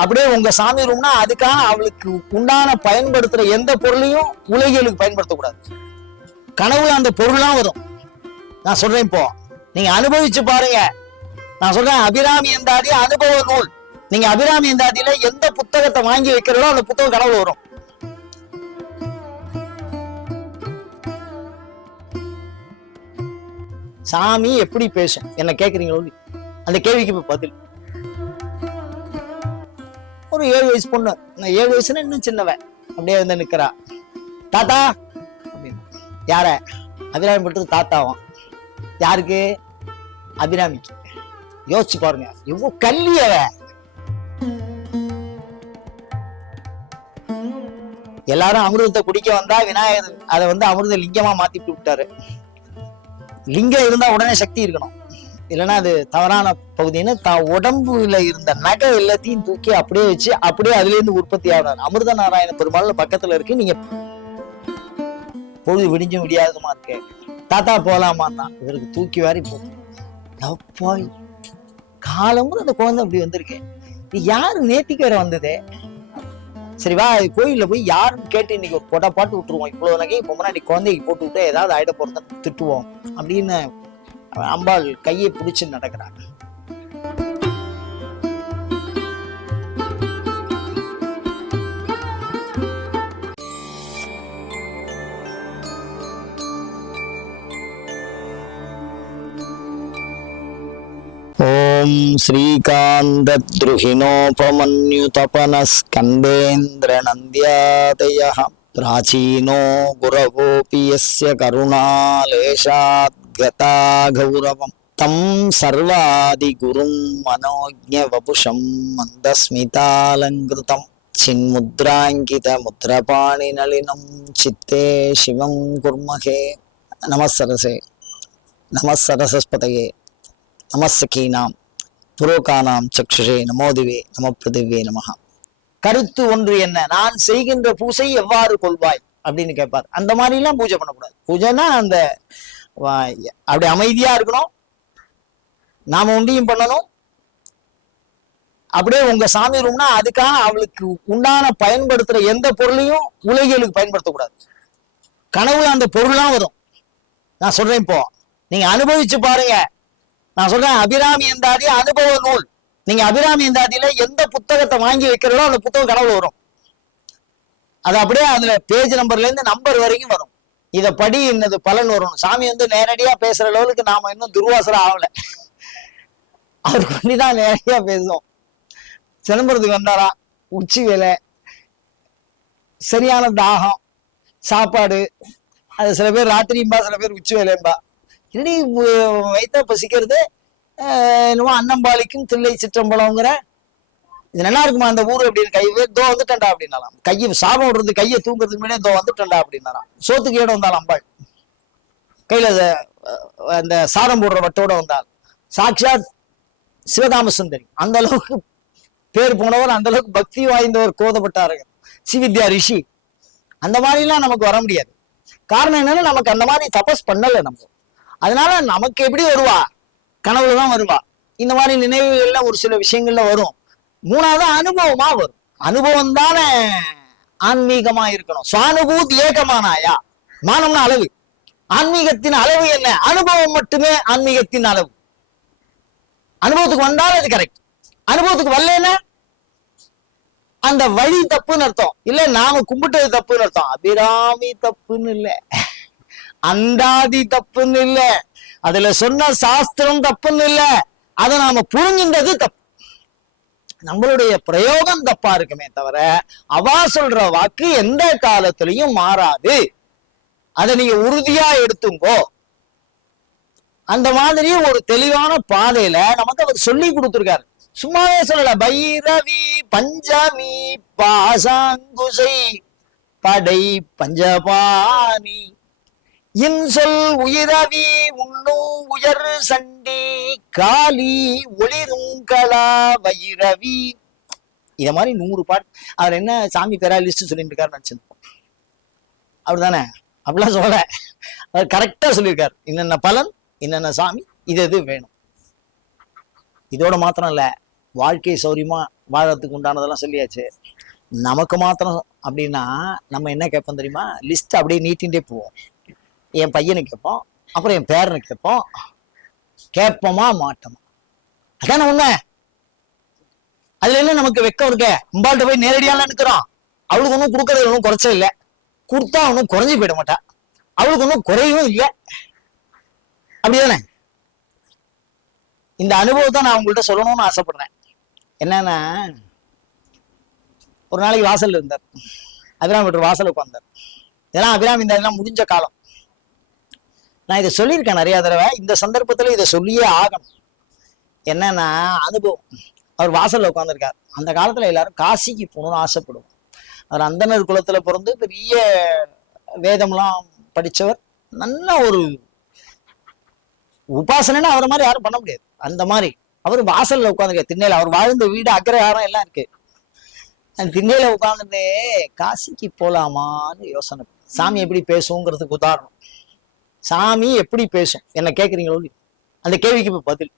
அப்படியே உங்க சாமி ரூம்னா அதுக்காக அவளுக்கு உண்டான பயன்படுத்துற எந்த பொருளையும் உலகியலுக்கு பயன்படுத்தக்கூடாது. கனவுல அந்த பொருள்லாம் வரும். நான் சொல்றேன் இப்போ நீங்க அனுபவிச்சு பாருங்க. நான் சொல்றேன் அபிராமி எந்தாதி அனுபவ நூல். நீங்க அபிராமி எந்தாதியில எந்த புத்தகத்தை வாங்கி வைக்கிறதோ அந்த புத்தகம் கனவுல வரும். சாமி எப்படி பேசும்? என்ன கேக்குறீங்களோ அந்த கேள்விக்கு இப்ப பதில். ஒரு ஏழு வயசு பொண்ணு. நான் ஏழு வயசுனா இன்னும் சின்னவன். அப்படியே வந்து நிக்கிறா. தாத்தா! அப்படின்னு. யார? அபிராமி பட்டது தாத்தாவும். யாருக்கு? அபிராமிக்கு. யோசிச்சு பாருங்க. எவ்வளவு கல்வியவ எல்லாரும் அமிர்தத்தை குடிக்க வந்தா விநாயகர் அதை வந்து அமிர்த லிங்கமா மாத்தி விட்டாரு. லிங்கம் இருந்தா உடனே சக்தி இருக்கணும். இல்லைன்னா அது தவறான பகுதின்னு தான் உடம்புல இருந்த நகை எல்லாத்தையும் தூக்கி அப்படியே வச்சு அப்படியே அதுல இருந்து உற்பத்தி ஆகிறார். அமிர்த நாராயண பெருமாள் பக்கத்துல இருக்கு. நீங்க பொழுது விடிஞ்சும் விடியாதுமா இருக்கு. தாத்தா போலாமான்னா இவருக்கு தூக்கி வாரி போய். காலமும் அந்த குழந்தை அப்படி வந்திருக்கேன் இது யாரு நேத்திக்கு வேற வந்ததே? சரி வா கோயிலில் போய் யாருன்னு கேட்டு இன்னைக்கு ஒரு போட்டா பாட்டு விட்டுருவோம். இவ்வளவு நகை இப்போ முன்னாடி குழந்தைக்கு போட்டு விட்டு ஏதாவது ஆயிட போகிறத திட்டுவோம். அப்படின்னு அம்பாள் கையை பிடிச்சு நடக்கிறாங்க ॐ श्रीकान्तद्रुहिणोपमन्युतपनस्कन्देन्द्रनन्द्यादयः प्राचीनो गुरवोऽपि यस्य யதா கௌரவம் தம் சர்வாதி சர்வாதிகுரும் மனோஜ வபுஷம் மந்தஸ்மிதாலங்கிருதம். சின்முத்ராங்கித முத்ரபாணி நளினம் சித்தே சிவம் குர்மகே. நமசரசே நமசரசஸ்பதையே நமசகீனாம் புரோகானாம் சக்ஷுஷே நமோதிவே நம பிரதிவே நமகா கருத்து ஒன்று என்ன? நான் செய்கின்ற பூசை எவ்வாறு கொள்வாய்? அப்படின்னு கேட்பார் அந்த மாதிரிலாம் பூஜை பண்ணக்கூடாது. பூஜைனா அந்த அப்படி அமைதியா இருக்கணும். நாம உண்டியும் பண்ணணும். அப்படியே உங்க சாமி ரூம்னா அதுக்கான அவளுக்கு உண்டான பயன்படுத்துற எந்த பொருளையும் உலகியலுக்கு பயன்படுத்தக்கூடாது. கனவுல அந்த பொருள்லாம் வரும். நான் சொல்றேன் இப்போ நீங்க அனுபவிச்சு பாருங்க. நான் சொல்றேன் அபிராமி எந்தாதி அனுபவ நூல். நீங்க அபிராமி எந்தாதியில எந்த புத்தகத்தை வாங்கி வைக்கிறதோ அந்த புத்தகம் கனவுல வரும். அது அப்படியே அதுல பேஜ் நம்பர்ல இருந்து நம்பர் வரைக்கும் வரும். இதை படி என்னது பலன் வரும். சாமி வந்து நேரடியா பேசுற லெவலுக்கு நாம இன்னும் துர்வாசரம் ஆகல. அவர் பண்ணிதான் நேரடியா பேசுவோம். சிதம்பரத்துக்கு வந்தாரா? உச்சி வேலை. சரியான தாகம் சாப்பாடு. அது சில பேர் ராத்திரியும்பா சில பேர் உச்சி வேலையும்பா. இனி வ- பசிக்கிறது? என்னமோ அன்னம்பாளிக்கும் தில்லை சிற்றம்பலங்கிற இது நல்லா இருக்குமா அந்த ஊர் அப்படின்னு கை தோ வந்துட்டேன்டா அப்படின்னாலாம். கையை சாபம் விடுறது கையை தூங்குறதுக்கு முன்னாடியே தோ வந்துட்டேன்டா அப்படின்னாலாம். சோத்துக்கு ஏடம் வந்தாள் அம்பாள். கையில அந்த சாதம் போடுற வட்டோட வந்தாள். சாட்சாத் சிவகாம சுந்தரி அந்த அளவுக்கு பேர் போனவர் அந்த அளவுக்கு பக்தி வாய்ந்தவர் கோதப்பட்டாருங்க சிவித்யா ரிஷி. அந்த மாதிரிலாம் நமக்கு வர முடியாது. காரணம் என்னன்னா நமக்கு அந்த மாதிரி தபஸ் பண்ணலை நம்ம. அதனால நமக்கு எப்படி வருவா? கனவுல தான் வருவா. இந்த மாதிரி நினைவுகள்ல ஒரு சில விஷயங்கள்ல வரும். மூணாவது அனுபவமா வரும். அனுபவம் தானே? ஆன்மீகமா இருக்கணும். சுவானுபூத் ஏகமானாயா? மானம்னா அளவு. ஆன்மீகத்தின் அளவு என்ன? அனுபவம் மட்டுமே ஆன்மீகத்தின் அளவு. அனுபவத்துக்கு வந்தால் அது கரெக்ட் அனுபவத்துக்கு வரலன்னா அந்த வழி தப்புன்னு அர்த்தம். இல்ல நாம கும்பிட்டது தப்புன்னு அர்த்தம். அபிராமி தப்புன்னு இல்ல. அந்தாதி தப்புன்னு இல்ல. அதுல சொன்ன சாஸ்திரம் தப்புன்னு இல்ல. அதை நாம புரிஞ்சின்றது தப்பு. நம்மளுடைய பிரயோகம் தப்பா இருக்குமே தவிர அவா சொல்ற வாக்கு எந்த காலத்திலையும் மாறாது. அதை நீங்க உறுதியா எடுத்துங்கோ. அந்த மாதிரி ஒரு தெளிவான பாதையில நமக்கு அவர் சொல்லி கொடுத்திருக்காரு. சும்மாவே சொல்லல பைரவி பஞ்சமி பாசாங்குசை படை பஞ்சபாணி இன்சொல் உயிரவி உண்ணும் உயர் சண்டி காளி ஒளிருங்கலா வைரவி இத மாதிரி நூறு பாட்டு அவர் என்ன சாமி பேரா லிஸ்ட் சொல்லிட்டு இருக்காருன்னு நினைச்சிருப்போம் அவர் தானே அப்படிலாம் சொல்ல அவர் கரெக்டா சொல்லியிருக்காரு. என்னென்ன பலன் என்னென்ன சாமி இது எது வேணும்? இதோட மாத்திரம் இல்ல வாழ்க்கை சௌரியமா வாழறதுக்கு உண்டானதெல்லாம் சொல்லியாச்சு. நமக்கு மாத்திரம் அப்படின்னா நம்ம என்ன கேட்போம் தெரியுமா? லிஸ்ட் அப்படியே நீட்டின்டே போவோம். என் பையனை கேட்போம் அப்புறம் என் பேரனை கேட்போம் கேட்போமா மாட்டோமா? அதான உண்மை. அதுல என்ன நமக்கு வெக்கம் இருக்க? அம்பாள்கிட்ட போய் நேரடியால நினைக்கிறோம் அவளுக்கு ஒன்றும் கொடுக்கறது ஒன்றும் குறைச்சே இல்லை. கொடுத்தா ஒன்றும் குறைஞ்சு போயிட மாட்டா. அவளுக்கு ஒன்றும் குறையவும் இல்லை. அப்படிதானே? இந்த அனுபவத்தை நான் உங்கள்கிட்ட சொல்லணும்னு ஆசைப்படுறேன். என்னன்னா ஒரு நாளைக்கு வாசல்ல இருந்தார். அபிராமி வீட்டு வாசல் உட்கார்ந்தார் இதெல்லாம் அபிராமி இந்த இதெல்லாம் முடிஞ்ச காலம். நான் இதை சொல்லியிருக்கேன் நிறைய தடவை. இந்த சந்தர்ப்பத்தில் இதை சொல்லியே ஆகணும். என்னன்னா அனுபவம். அவர் வாசல்ல உட்காந்துருக்கார் அந்த காலத்துல எல்லாரும் காசிக்கு போகணும்னு ஆசைப்படுவோம். அவர் அந்தனர் குலத்துல பிறந்து பெரிய வேதம்லாம் படிச்சவர். நல்ல ஒரு உபாசனைன்னா அவரை மாதிரி யாரும் பண்ண முடியாது. அந்த மாதிரி. அவர் வாசல்ல உட்காந்துருக்கார் திண்ணையில. அவர் வாழ்ந்த வீடு அக்ரஹாரம் எல்லாம் இருக்கு. அந்த திண்ணையில உட்காந்துட்டு காசிக்கு போகலாமான்னு யோசனை. சாமி எப்படி பேசுங்கிறதுக்கு உதாரணம். சாமி எப்படி பேசும்? என்ன கேட்குறீங்களோ அந்த கேள்விக்கு இப்போ பதில்.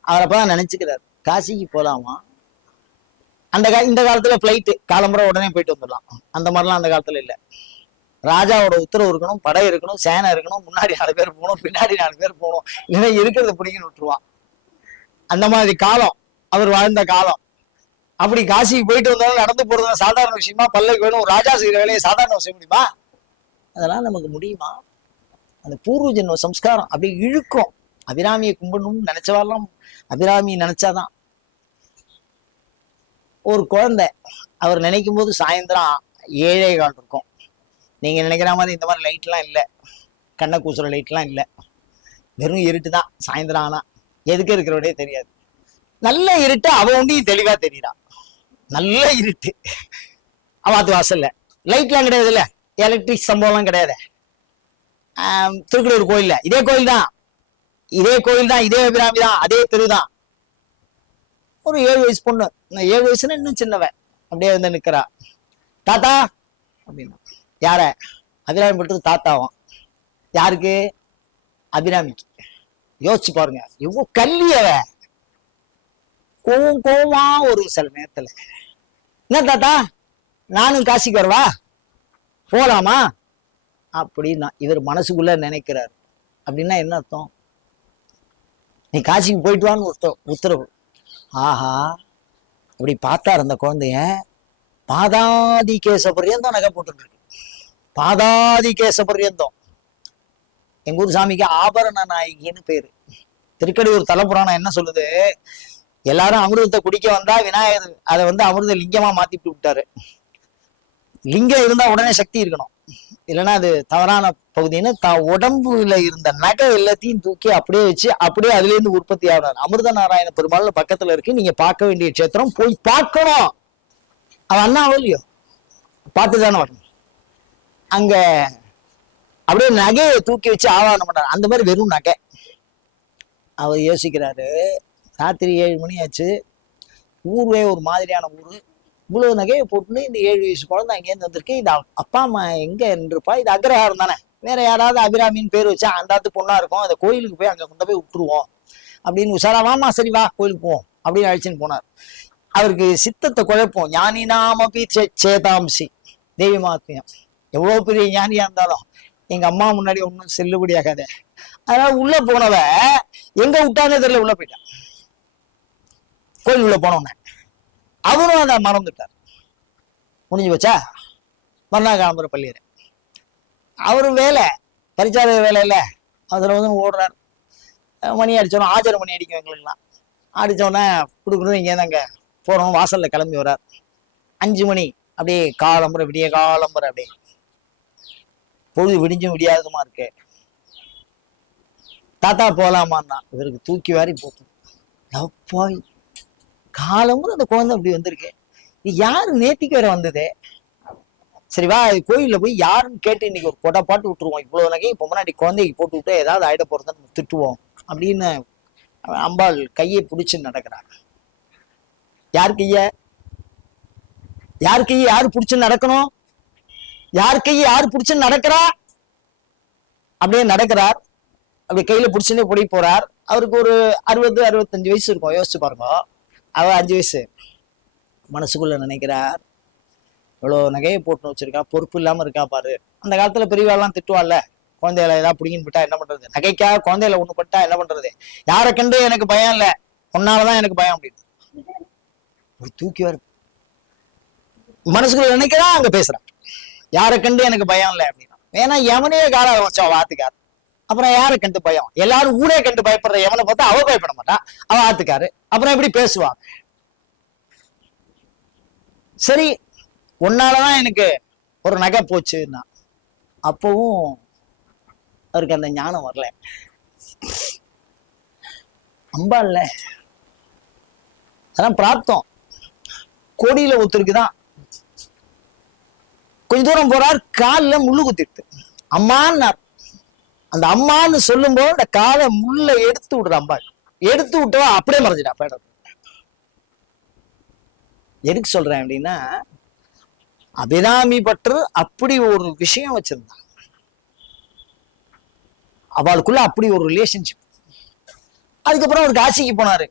அவர் அப்பதான் நினச்சிக்கிறார். காசிக்கு போலாமா? அந்த கா இந்த காலத்துல ஃப்ளைட்டு காலம்புற உடனே போயிட்டு வந்துடலாம். அந்த மாதிரிலாம் அந்த காலத்தில் இல்லை. ராஜாவோட உத்தரவு இருக்கணும் படை இருக்கணும் சேனை இருக்கணும் முன்னாடி நாலு பேர் போகணும் பின்னாடி நாலு பேர் போகணும். இல்லைன்னா இருக்கிறத பிடிக்கணும் விட்டுருவான். அந்த மாதிரி காலம். அவர் வாழ்ந்த காலம். அப்படி காசிக்கு போயிட்டு வந்தாலும் நடந்து போறது சாதாரண விஷயமா? பல்லைக்கு வேணும் ராஜா செய்கிற வேலையை சாதாரண செய்ய முடியுமா? அதெல்லாம் நமக்கு முடியுமா? அந்த பூர்வ ஜென்ம சம்ஸ்காரம் அப்படியே இழுக்கும். அபிராமியை கும்பிடணும்னு நினைச்சவாலாம் அபிராமி நினைச்சாதான். ஒரு குழந்தை அவர் நினைக்கும் போது சாயந்தரம் ஏழே கால் இருக்கும். நீங்க நினைக்கிற மாதிரி இந்த மாதிரி லைட்லாம் இல்லை. கண்ணை கூசுற லைட்லாம் இல்லை. வெறும் இருட்டு தான் சாயந்தரம் ஆனா. எதுக்கு இருக்கிறவடே தெரியாது. நல்ல இருட்டு அவ தெளிவா தெரியுறான் நல்ல இருட்டு. அவாத்து வாசல்ல. லைட்லாம் கிடையாதுல்ல. எலக்ட்ரிக் சம்பவம்லாம் கிடையாது. ஆம், கோயில்ல. இதே கோயில் தான் இதே கோயில் தான் இதே அபிராமி தான் அதே தெரு தான் ஒரு ஏழு வயசு பொண்ணு. இன்னும் ஏழு வயசுல இன்னும் சின்னவன். அப்படியே வந்து நிக்கிறா. தாத்தா! அப்படின்னா. யார? அபிராமி பட்டு தாத்தாவும். யாருக்கு? அபிராமிக்கு. யோசிச்சு பாருங்க. எவ்வளவு கல்வியவ கோவம் கோவமா ஒரு சில நேரத்துல. என்ன தாத்தா? நானும் காசிக்கு வரவா? போலாமா? அப்படின்னா இவர் மனசுக்குள்ள நினைக்கிறார். அப்படின்னா என்ன அர்த்தம்? நீ காசிக்கு போயிட்டு வான்னு உத்த- உத்தரவு. ஆஹா அப்படி பார்த்தா அந்த குழந்தைய. பாதாதி கேச பரியந்தம் நகை போட்டுருக்கு பாதாதி கேச பரியந்தம். எங்க ஊர் சாமிக்கு ஆபரண நாயகின்னு பேரு. திருக்கடியூர் தலப்புராணம் என்ன சொல்லுது? எல்லாரும் அமிர்தத்தை குடிக்க வந்தா விநாயகர் அதை வந்து அமிர்த லிங்கமா மாத்திட்டு விட்டாரு. லிங்கம் இருந்தா உடனே சக்தி இருக்கணும். இல்லைன்னா அது தவறான பகுதின்னு த உடம்புல இருந்த நகை எல்லாத்தையும் தூக்கி அப்படியே வச்சு அப்படியே அதுலேருந்து உற்பத்தி ஆகிறார் அமிர்த நாராயண பெருமாள் பக்கத்துல இருக்கு. நீங்க பார்க்க வேண்டிய க்ஷேத்திரம். போய் பார்க்கணும். அவன் அண்ணா இல்லையோ பார்த்து தானே வரணும். அங்க அப்படியே நகையை தூக்கி வச்சு ஆவாகனம் பண்ணார். அந்த மாதிரி வெறும் நகை. அவர் யோசிக்கிறாரு ராத்திரி ஏழு மணி ஆச்சு. ஊர்வே ஒரு மாதிரியான ஊர். இவ்வளவு நகையை போட்டுன்னு இந்த ஏழு வயசு குழந்தை அங்கேருந்து வந்திருக்கு. இது அப்பா அம்மா எங்க இருப்பா இது அக்ரஹாரம் தானே. வேற யாராவது அபிராமின்னு பேர் வச்சா அந்தாத்து பொண்ணா இருக்கும். அந்த கோயிலுக்கு போய் அங்க கொண்டு போய் விட்டுருவோம். அப்படின்னு உஷாரா வாமா சரி வா கோயிலுக்கு போவோம். அப்படின்னு அழைச்சின்னு போனார். அவருக்கு சித்தத்தை குழப்பம். ஞானி நாமபி சேதாம்சி. தேவி மாத்மியம் எவ்வளவு பெரிய ஞானியா இருந்தாலும் எங்க அம்மா முன்னாடி ஒன்றும் செல்லுபடியாகாத அதனால உள்ள போனவ எங்க விட்டானே தெரியல உள்ள போயிட்டான். கோயில் உள்ள போனோன்னே அவரும் அதை மறந்துட்டார் முடிஞ்சு போச்சா? மறுநாள் கிளம்புற பள்ளியர் அவரும் வேலை பரிச்சார வேலை அதில் வந்து ஓடுறார். மணி அடிச்சோன்னா ஆஜர் மணி அடிக்கும் எங்களுக்குலாம் அடித்தோடனே கொடுக்குறது இங்கே தாங்க. போகிறோம் வாசலில் கிளம்பி வர்றார். அஞ்சு மணி. அப்படியே காலம்புற விடிய காலம்புற அப்படியே. பொழுது விடிஞ்சும் விடியாததுமா இருக்கு. தாத்தா போகலாமான்னா இவருக்கு தூக்கி வாரி போட்டு போய். காலமும் அந்த குழந்தை அப்படி வந்திருக்கு. இது யாரு நேத்திக்கு வேற வந்தது? சரி வா கோயிலில் கோயில்ல போய் யாருன்னு கேட்டு இன்னைக்கு ஒரு கொடை பாட்டு விட்டுருவோம். இவ்வளவு நகையும் இப்போ முன்னாடி குழந்தைக்கு போட்டு விட்டு ஏதாவது ஆயிட போறதை நம்ம திட்டுவோம். அப்படின்னு அம்பாள் கையை பிடிச்சி நடக்கிறாங்க யார் கைய? யார் கையை யாரு பிடிச்சி நடக்கணும்? யார் கையை யாரு பிடிச்சி நடக்கிறா? அப்படியே நடக்கிறார். அப்படி கையில பிடிச்சுன்னு பொடி போறார். அவருக்கு ஒரு அறுபது அறுபத்தஞ்சு வயசு இருக்கும். யோசிச்சு பாருங்க. அவள் அஞ்சு வயசு. மனசுக்குள்ள நினைக்கிறார் இவ்வளோ நகையை போட்டு வச்சிருக்கா பொறுப்பு இல்லாம இருக்கா பாரு. அந்த காலத்துல பெரியவாள்லாம் திட்டுவாள்ல குழந்தைகளை ஏதாவது பிடிங்கின்னு விட்டா என்ன பண்றது? நகைக்காக குழந்தைகளை ஒண்ணு பட்டா என்ன பண்றது? யாரை கண்டு எனக்கு பயம் இல்ல. உன்னாலதான் எனக்கு பயம் அப்படின்னு. ஒரு தூக்கி வர மனசுக்குள்ள நினைக்கிறான் அங்கே பேசுறான் யாரை கண்டு எனக்கு பயம் இல்லை அப்படின்னா. ஏன்னா எவனையே கால வச்சான் வாத்துக்கார் அப்புறம் யாரை கண்டு பயம்? எல்லாரும் ஊரே கண்டு பயப்படுற எவனை பார்த்தா அவ பயப்பட மாட்டான் அவன் ஆத்துக்காரு. அப்புறம் எப்படி பேசுவான் சரி உன்னாலதான் எனக்கு ஒரு நகை போச்சுன்னா. அப்பவும் அவருக்கு அந்த ஞானம் வரல. அம்பா இல்ல. அதான் பிராப்தம். கோடியில ஒருத்தருக்குதான் கொஞ்ச தூரம் போறார் காலில் முள்ளு குத்திட்டு. அம்மான்னார். அந்த அம்மான்னு சொல்லும்போது அந்த காலை முள்ள எடுத்து விடுற அம்பாள் எடுத்து விட்டவா அப்படியே மறைஞ்சிடா பேடம் எதுக்கு சொல்றேன் அப்படின்னா அபிராமி பற்று அப்படி ஒரு விஷயம் வச்சிருந்தான். அவளுக்குள்ள அப்படி ஒரு ரிலேஷன்ஷிப் அதுக்கப்புறம் அவர் காசிக்கு போனாரு.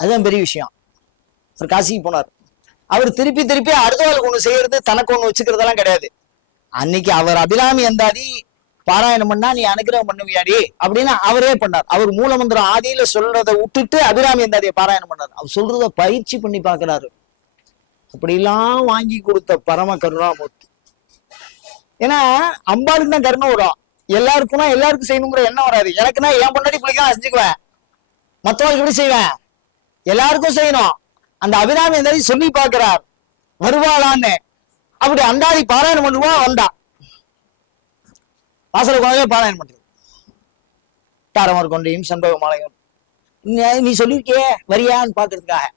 அதுதான் பெரிய விஷயம். அவர் காசிக்கு போனார். அவர் திருப்பி திருப்பி அடுத்தவளுக்கு ஒண்ணு செய்யறது தனக்கு ஒண்ணு வச்சுக்கிறதெல்லாம் கிடையாது. அன்னைக்கு அவர் அபிராமி அந்தாதி பாராயணம் பண்ணா நீ அனுகிரகம் பண்ணுவியாடி அப்படின்னு அவரே பண்ணார். அவர் மூலமந்திரம் ஆதியில சொல்றதை விட்டுட்டு அபிராமி அந்தாதியை பாராயணம் பண்ணார். அவர் சொல்றத பயிற்சி பண்ணி பாக்குறாரு அப்படிலாம் வாங்கி கொடுத்த பரம கருணாமூர்த்தி. ஏன்னா அம்பாளுக்கு தான் கருணை வரும். எல்லாருக்கும்னா எல்லாருக்கும் செய்யணுங்கிற எண்ணம் வராது. எனக்குன்னா என் பொண்டாட்டி பிள்ளைங்க செஞ்சுக்குவேன். மத்தவங்களுக்கு எப்படி செய்வேன்? எல்லாருக்கும் செய்யணும். அந்த அபிராமி அந்தாதி சொல்லி பாக்குறார் வருவாளான்னு. அப்படி அந்தாதி பாராயணம் பண்ணுவா வந்தா. வாசல உட்காந்து பாராயணம் பண்றது. தாரமர் கொண்டையும் சண்பக மாலையும். நீ- சொல்லியிருக்கியே வரியான்னு பாக்குறதுக்காக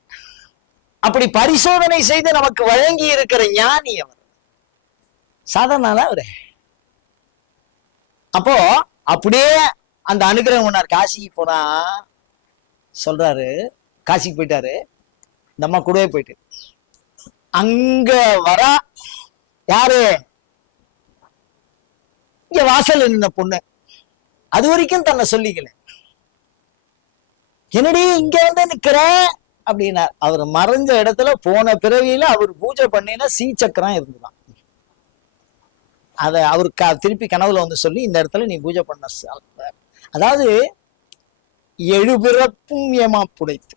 அப்படி பரிசோதனை செய்து நமக்கு வழங்கி இருக்கிற ஞானி அவர். சாதாரண அவரு. அப்போ அப்படியே அந்த அனுகிரகம் பண்ணார். காசிக்கு போனா சொல்றாரு காசிக்கு போயிட்டாரு. இந்த அம்மா கூடவே போயிட்டு. அங்க வரா யாரு? வாசல் வாசல்ல நின்ன பொண்ணு. அது வரைக்கும் தன்னை சொல்லிக்கல. என்னடி இங்க வந்து நிக்கிற? அப்படின்னார். அவர் மறைஞ்ச இடத்துல போன பிறவியில அவர் பூஜை பண்ணினா சீ சக்கரம் இருந்துதான். அத அவர் க திருப்பி கனவுல வந்து சொல்லி இந்த இடத்துல நீ பூஜை பண்ண அதாவது எழுபிறப்பும் ஏமா புடைத்து.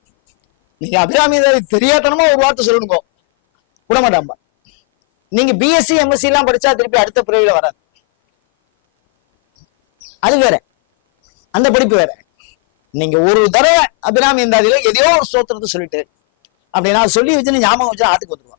நீங்க அபிராமி தெரியாதனமா ஒரு வார்த்தை சொல்லணுங்க விடமாட்டாம்பா. நீங்க பிஎஸ்சி எம்எஸ்சி எல்லாம் படிச்சா திருப்பி அடுத்த பிறவியில வராது. அது வேற. அந்த படிப்பு வேற. நீங்க ஒரு தடவை அபிராமி இருந்தாதில எதையோ ஒரு சோத்திரத்தை சொல்லிட்டு அப்படின்னா சொல்லி வச்சுன்னு ஞாபகம் வச்சு ஆத்துக்கு வந்துருவா